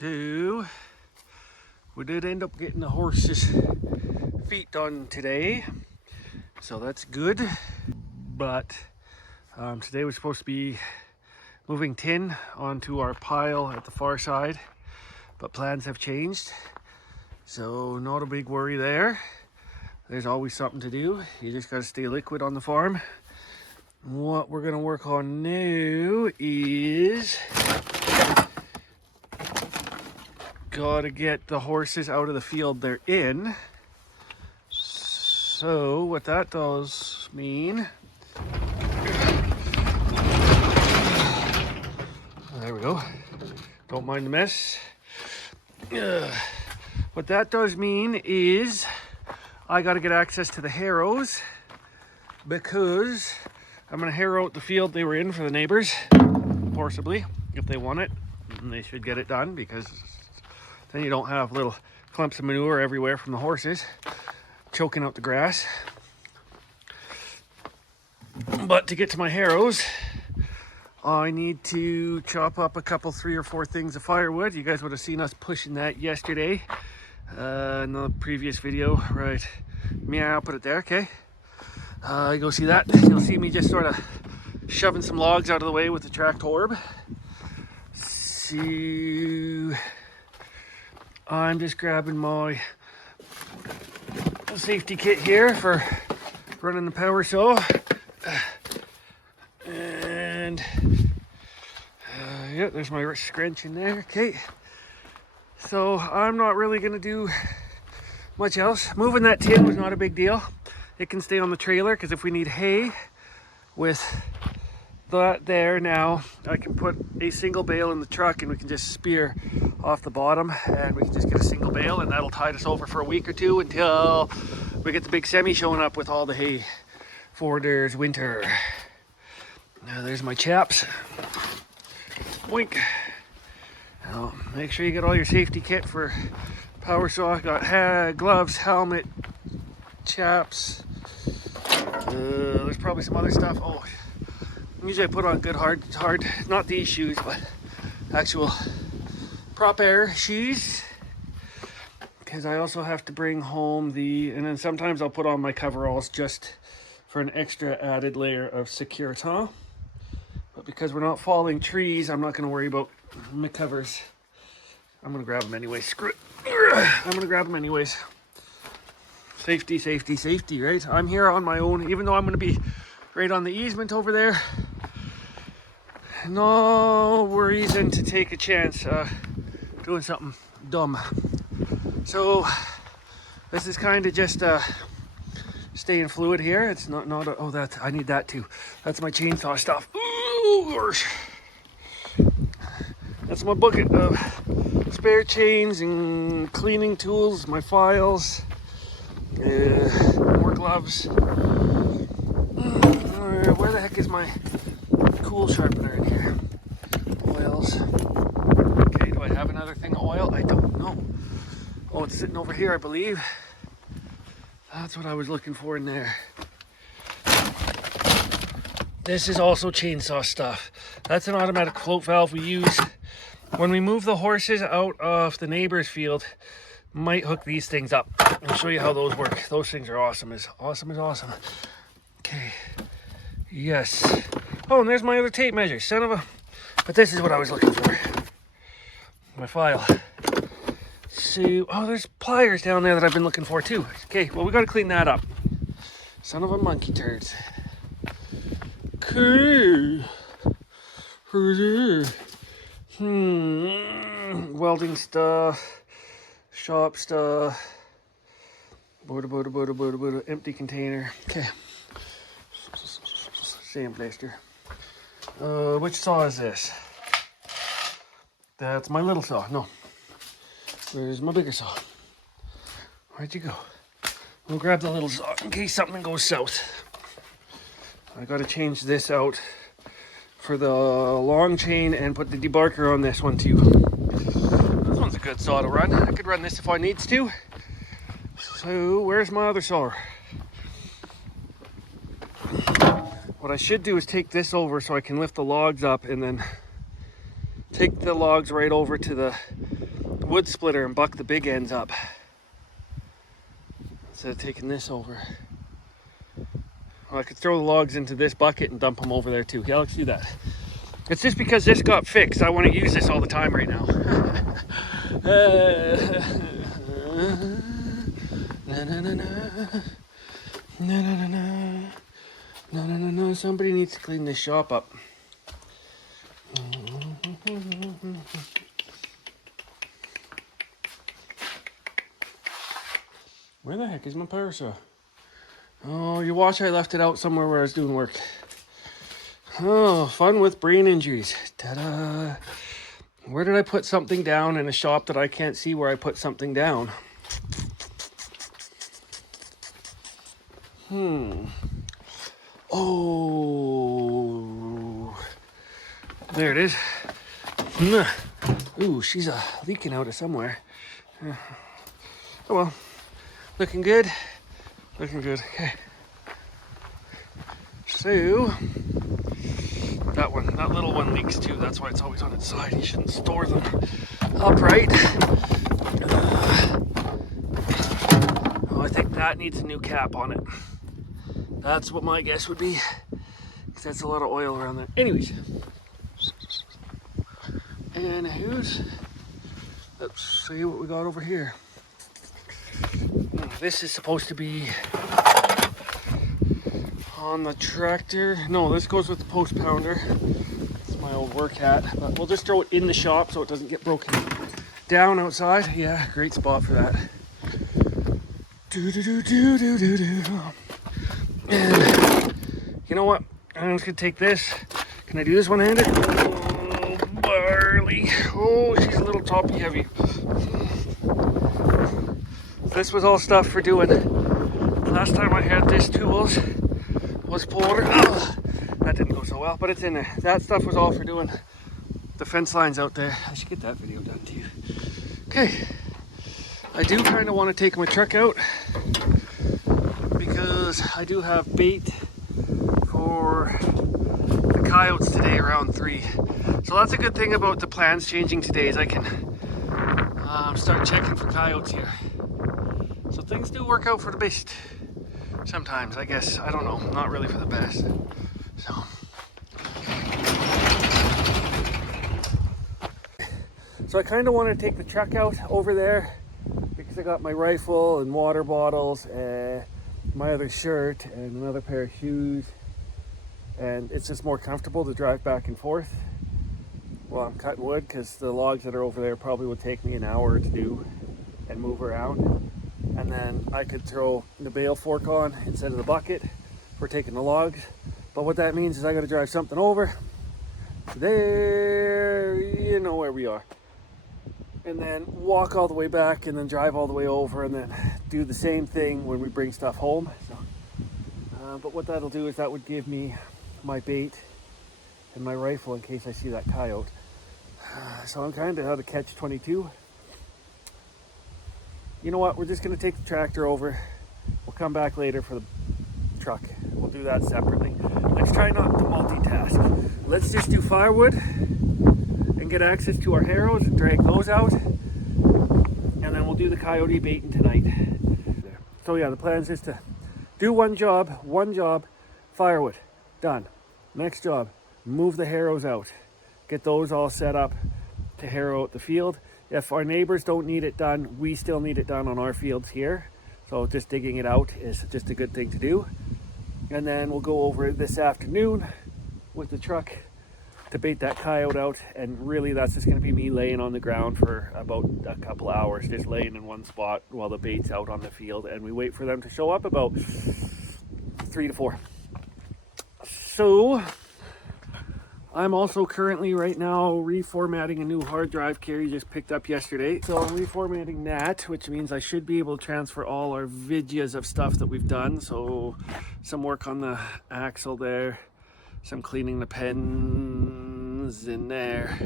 So we did end up getting the horse's feet done today, so that's good. But today was supposed to be moving tin onto our pile at the far side, but plans have changed, so not a big worry there. There's always something to do. You just gotta stay liquid on the farm. What we're gonna work on now is gotta get the horses out of the field they're in. So what that does mean, there we go, don't mind the mess. What that does mean is I gotta get access to the harrows, because I'm gonna harrow out the field they were in for the neighbors, forcibly, if they want it. And they should get it done, because then you don't have little clumps of manure everywhere from the horses choking out the grass. But to get to my harrows, I need to chop up a couple, 3 or 4 things of firewood. You guys would have seen us pushing that yesterday in the previous video, right? Meow, put it there, okay? You go see that. You'll see me just sort of shoving some logs out of the way with the tractor. So I'm just grabbing my safety kit here for running the power saw, and yeah, there's my scrunch in there. Okay, so I'm not really gonna do much else. Moving that tin was not a big deal. It can stay on the trailer, because if we need hay with that there now, I can put a single bale in the truck and we can just spear off the bottom, and we can just get a single bale, and that'll tide us over for a week or two until we get the big semi showing up with all the hay for there's winter. Now there's my chaps. Boink. Now make sure you get all your safety kit for power saw. Got gloves, helmet, chaps. There's probably some other stuff. Oh, usually I put on good hard, not these shoes, but actual prop air shoes, because I also have to bring home and then sometimes I'll put on my coveralls just for an extra added layer of security. But because we're not falling trees, I'm not going to worry about my covers. I'm going to grab them anyway. Screw it. I'm going to grab them anyways. Safety, safety, safety, right? I'm here on my own, even though I'm going to be right on the easement over there. No reason to take a chance doing something dumb. So this is kind of just staying fluid here. It's not oh, that I need that too. That's my chainsaw stuff. Ooh, gosh. That's my bucket of spare chains and cleaning tools, my files, more gloves. Where the heck is my cool sharpener in here? Oils. Okay, do I have another thing of oil? I don't know. Oh, it's sitting over here, I believe. That's what I was looking for in there. This is also chainsaw stuff. That's an automatic float valve we use when we move the horses out of the neighbor's field. Might hook these things up. I'll show you how those work. Those things are awesome. Awesome is awesome. Okay. Yes. Oh, and there's my other tape measure. Son of a... But this is what I was looking for. My file. So, oh, there's pliers down there that I've been looking for too. Okay, well, we got to clean that up. Son of a monkey turds. Okay. Welding stuff. Shop stuff. Empty container. Okay. Sandblaster. Which saw is this? That's my little saw. No. Where's my bigger saw? Where'd you go? We'll grab the little saw in case something goes south. I gotta change this out for the long chain and put the debarker on this one too. This one's a good saw to run. I could run this if I needs to. So where's my other saw? What I should do is take this over so I can lift the logs up and then take the logs right over to the wood splitter and buck the big ends up instead of taking this over. Well, I could throw the logs into this bucket and dump them over there too. Yeah, let's do that. It's just because this got fixed. I want to use this all the time right now. No. Somebody needs to clean this shop up. Where the heck is my parasol? Oh, you watch, I left it out somewhere where I was doing work. Oh, fun with brain injuries. Ta-da! Where did I put something down in a shop that I can't see where I put something down? Oh, there it is. Ooh, she's leaking out of somewhere. Oh well, looking good. Looking good. Okay. So that little one leaks too. That's why it's always on its side. You shouldn't store them upright. Oh, I think that needs a new cap on it. That's what my guess would be, because that's a lot of oil around there. Anyways, and let's see what we got over here. This is supposed to be on the tractor. No, this goes with the post pounder. It's my old work hat, but we'll just throw it in the shop so it doesn't get broken down outside. Yeah, great spot for that. And you know what? I'm just gonna take this. Can I do this one-handed? Oh, barley. Oh, she's a little toppy heavy. This was all stuff for doing. Last time I had this tools was pulling. Oh, that didn't go so well, but it's in there. That stuff was all for doing the fence lines out there. I should get that video done too. Okay, I do kind of want to take my truck out because I do have bait for the coyotes today around 3. So that's a good thing about the plans changing today, is I can start checking for coyotes here. So things do work out for the best sometimes, I guess. I don't know, not really for the best. So I kind of want to take the truck out over there because I got my rifle and water bottles and my other shirt and another pair of shoes, and it's just more comfortable to drive back and forth while I'm cutting wood, because the logs that are over there probably would take me an hour to do and move around. And then I could throw the bale fork on instead of the bucket for taking the logs. But what that means is I got to drive something over there, you know where we are, and then walk all the way back and then drive all the way over and then do the same thing when we bring stuff home. So, but what that'll do is that would give me my bait and my rifle in case I see that coyote. So I'm kind of at a catch-22. You know what, we're just going to take the tractor over. We'll come back later for the truck. We'll do that separately. Let's try not to multitask. Let's just do firewood and get access to our harrows and drag those out. And then we'll do the coyote baiting tonight. So yeah, the plan is to do one job, firewood, done. Next job, move the harrows out. Get those all set up to harrow out the field. If our neighbors don't need it done, we still need it done on our fields here. So just digging it out is just a good thing to do. And then we'll go over this afternoon with the truck to bait that coyote out. And really that's just gonna be me laying on the ground for about a couple hours, just laying in one spot while the bait's out on the field. And we wait for them to show up about 3 to 4. So I'm also currently right now reformatting a new hard drive Carrie just picked up yesterday. So I'm reformatting that, which means I should be able to transfer all our videos of stuff that we've done. So some work on the axle there, some cleaning the pens in there,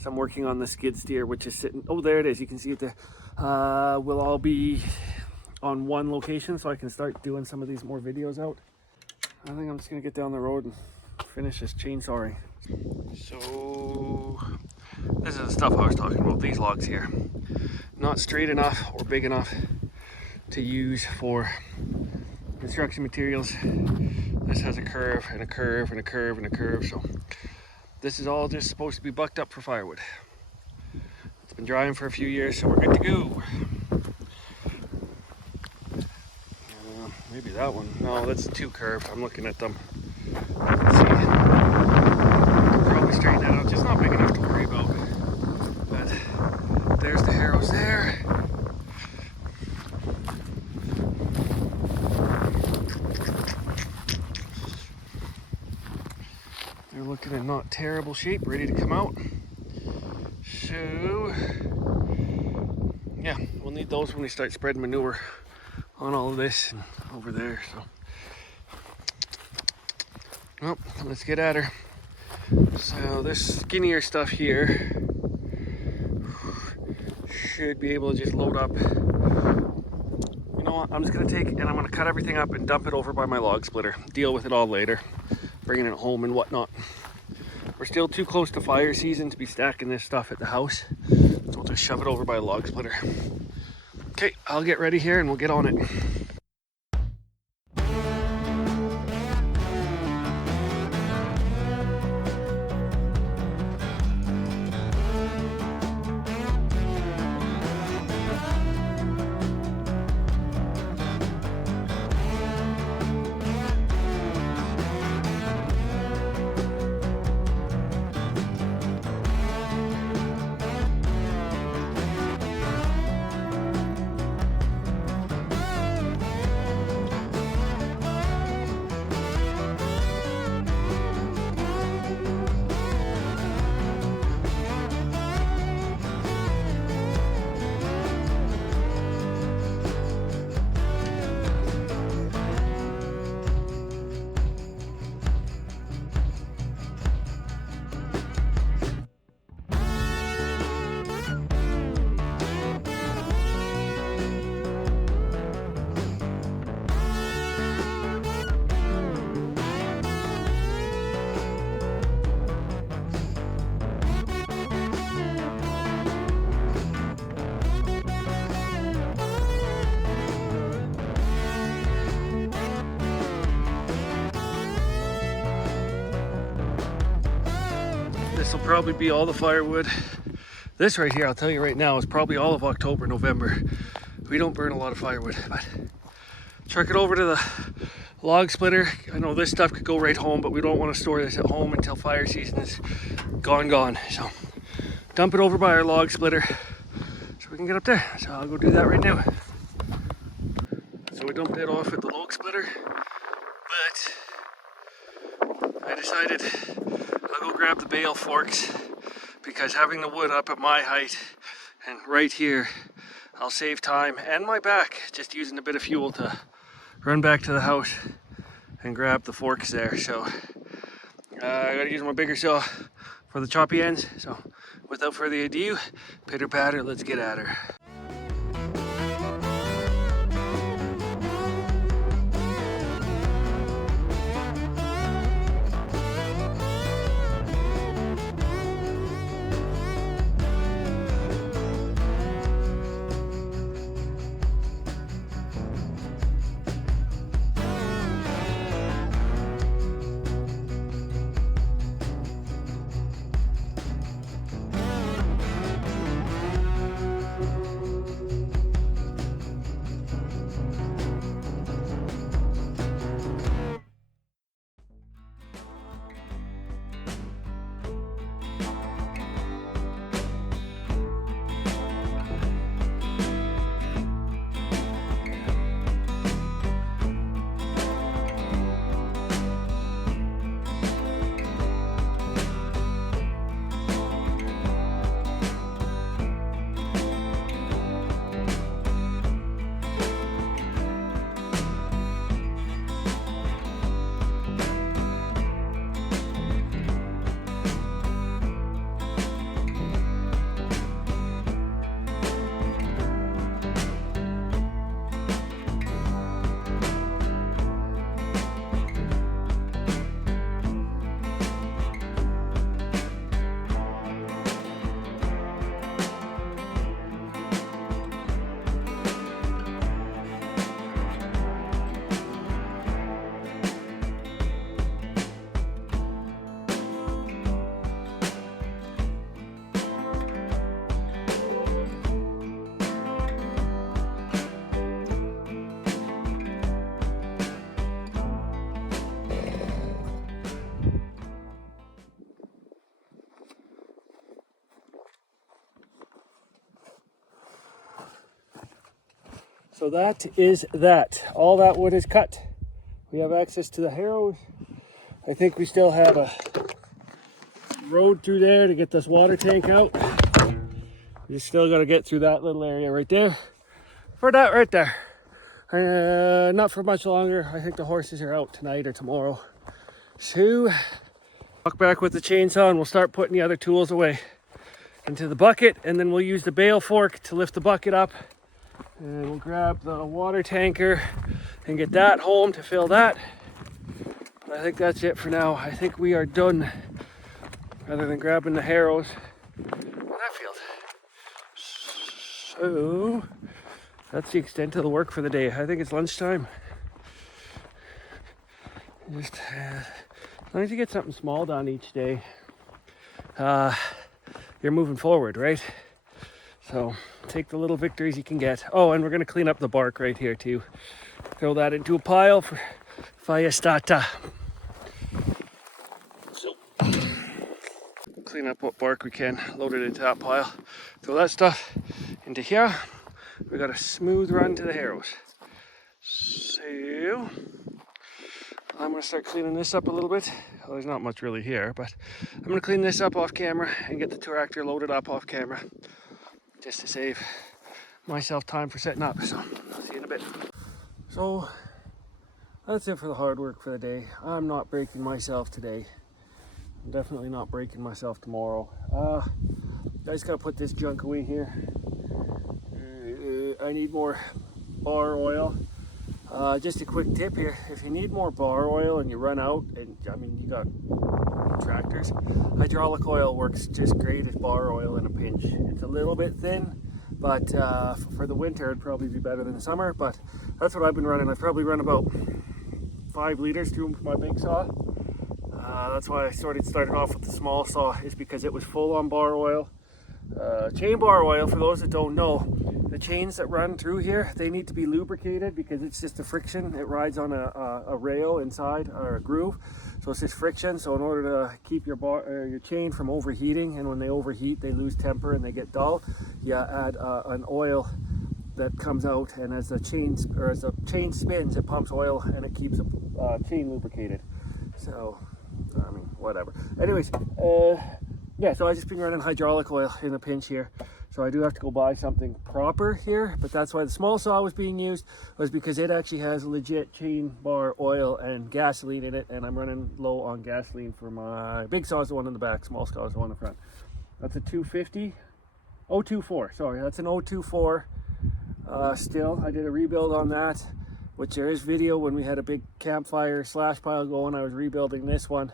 some working on the skid steer, which is sitting, oh there it is, you can see it there. We'll all be on one location so I can start doing some of these more videos out. I think I'm just gonna get down the road and finish this chainsawing. So this is the stuff I was talking about, these logs here. Not straight enough or big enough to use for construction materials. This has a curve and a curve and a curve and a curve, so this is all just supposed to be bucked up for firewood. It's been drying for a few years, so we're good to go. Maybe that one. No, that's too curved. I'm looking at them. Let's see. I'll probably straighten that out. Just not big enough to worry about. But there's the harrows there. They're looking in not terrible shape, ready to come out. So, yeah, we'll need those when we start spreading manure on all of this and over there. So, well, let's get at her. So this skinnier stuff here should be able to just load up. You know what, I'm just gonna take and I'm gonna cut everything up and dump it over by my log splitter. Deal with it all later, bringing it home and whatnot. We're still too close to fire season to be stacking this stuff at the house, so we'll just shove it over by a log splitter. Okay, I'll get ready here and we'll get on it. This will probably be all the firewood. This right here, I'll tell you right now, is probably all of October, November. We don't burn a lot of firewood, but truck it over to the log splitter. I know this stuff could go right home, but we don't want to store this at home until fire season is gone. So dump it over by our log splitter so we can get up there. So I'll go do that right now. So we dumped it off at the log splitter, but I decided I'll go grab the bale forks, because having the wood up at my height and right here, I'll save time and my back just using a bit of fuel to run back to the house and grab the forks there. So I gotta use my bigger saw for the choppy ends. So without further ado, pitter patter, let's get at her. So that is that. All that wood is cut. We have access to the harrows. I think we still have a road through there to get this water tank out. We still got to get through that little area right there. For that right there. Not for much longer. I think the horses are out tonight or tomorrow. So, walk back with the chainsaw and we'll start putting the other tools away into the bucket, and then we'll use the bale fork to lift the bucket up, and we'll grab the water tanker and get that home to fill that. But I think that's it for now. I think we are done, other than grabbing the harrows in that field. So that's the extent of the work for the day. I think it's lunchtime. Just as long as you get something small done each day, you're moving forward, right? So take the little victories you can get. Oh, and we're going to clean up the bark right here too. Throw that into a pile for fiestata. So clean up what bark we can, load it into that pile. Throw that stuff into here. We got a smooth run to the harrows. So I'm going to start cleaning this up a little bit. Well, there's not much really here, but I'm going to clean this up off camera and get the tractor loaded up off camera, just to save myself time for setting up. So I'll see you in a bit. So that's it for the hard work for the day. I'm not breaking myself today. I'm definitely not breaking myself tomorrow. I just got to put this junk away here. I need more bar oil. Just a quick tip here, if you need more bar oil and you run out, and I mean you got tractors, hydraulic oil works just great as bar oil in a pinch. It's a little bit thin, but for the winter it'd probably be better than the summer, but that's what I've been running. I've probably run about 5 liters through my big saw. That's why I started off with the small saw, is because it was full on bar oil. Chain bar oil, for those that don't know, the chains that run through here, they need to be lubricated because it's just the friction. It rides on a rail inside, or a groove, so it's just friction. So in order to keep your chain from overheating, and when they overheat they lose temper and they get dull, you add an oil that comes out, and as the chain spins, it pumps oil and it keeps the chain lubricated. So I mean, whatever. Anyways, yeah, so I just been running hydraulic oil in a pinch here. So I do have to go buy something proper here, but that's why the small saw was being used, was because it actually has legit chain bar oil and gasoline in it, and I'm running low on gasoline for my big saw is the one in the back, small saw is the one in the front. That's a 250, 024, sorry, that's an 024 still. I did a rebuild on that, which there is video when we had a big campfire slash pile going. I was rebuilding this one.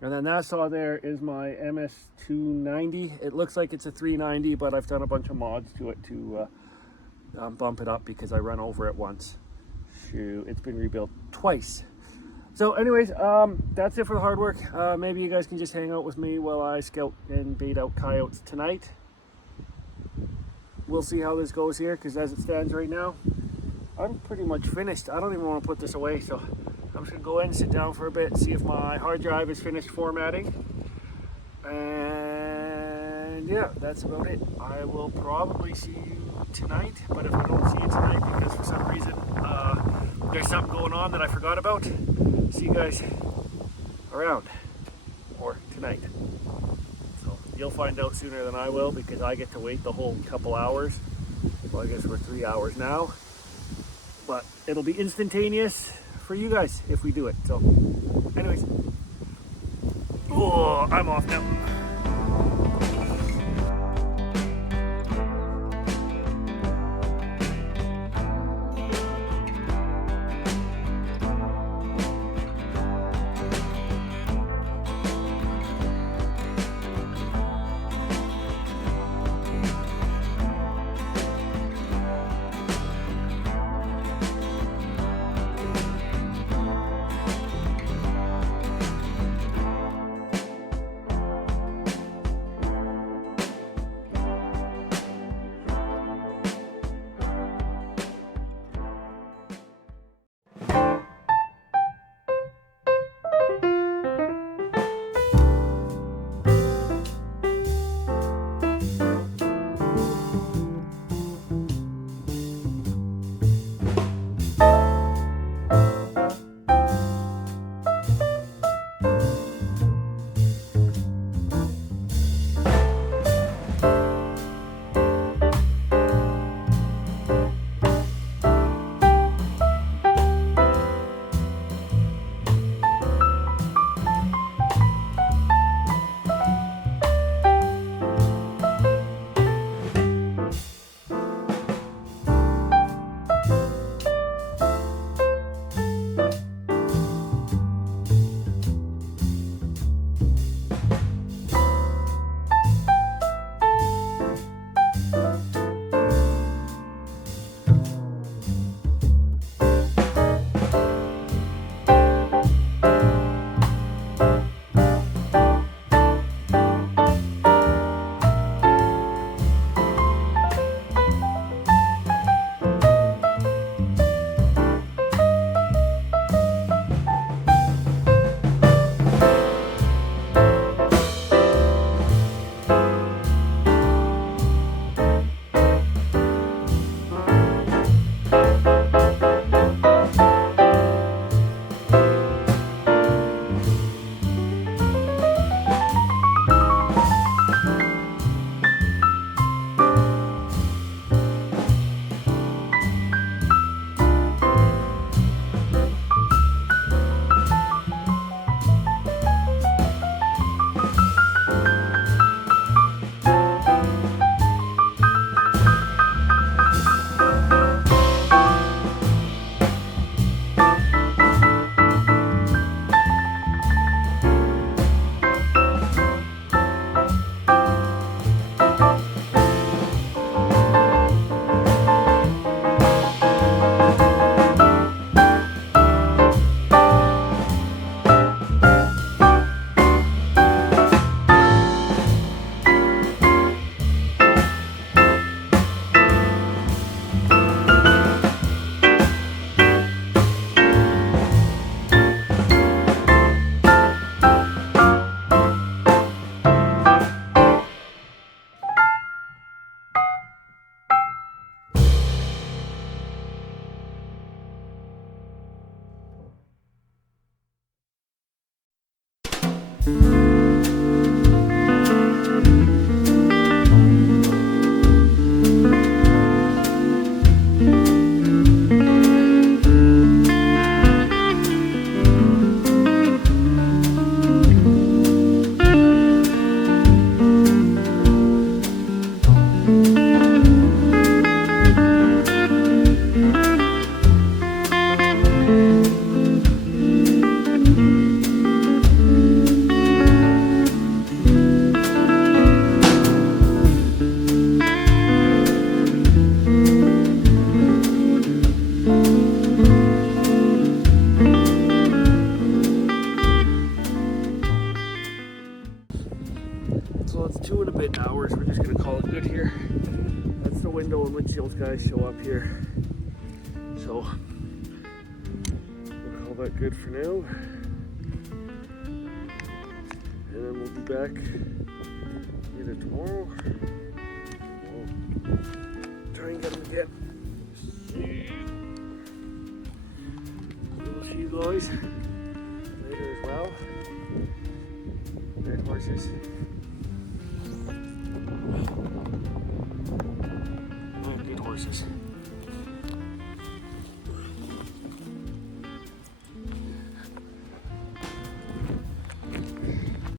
And then that saw there is my MS290. It looks like it's a 390, but I've done a bunch of mods to it to bump it up because I run over it once. Shoot, it's been rebuilt twice. So anyways, that's it for the hard work. Maybe you guys can just hang out with me while I scout and bait out coyotes tonight. We'll see how this goes here, because as it stands right now, I'm pretty much finished. I don't even want to put this away, so I'm just going to go in, sit down for a bit, see if my hard drive is finished formatting. And yeah, that's about it. I will probably see you tonight, but if I don't see you tonight because for some reason there's something going on that I forgot about, see you guys around or tonight. So you'll find out sooner than I will, because I get to wait the whole couple hours. Well, I guess we're 3 hours now, but it'll be instantaneous for you guys if we do it. So anyways, oh, I'm off now. 2 and a bit hours. We're just gonna call it good here. That's the window in which those guys show up here. So we'll call that good for now. And then we'll be back either tomorrow. We'll try and get them again. We'll see you guys later as well. Great horses. Good horses.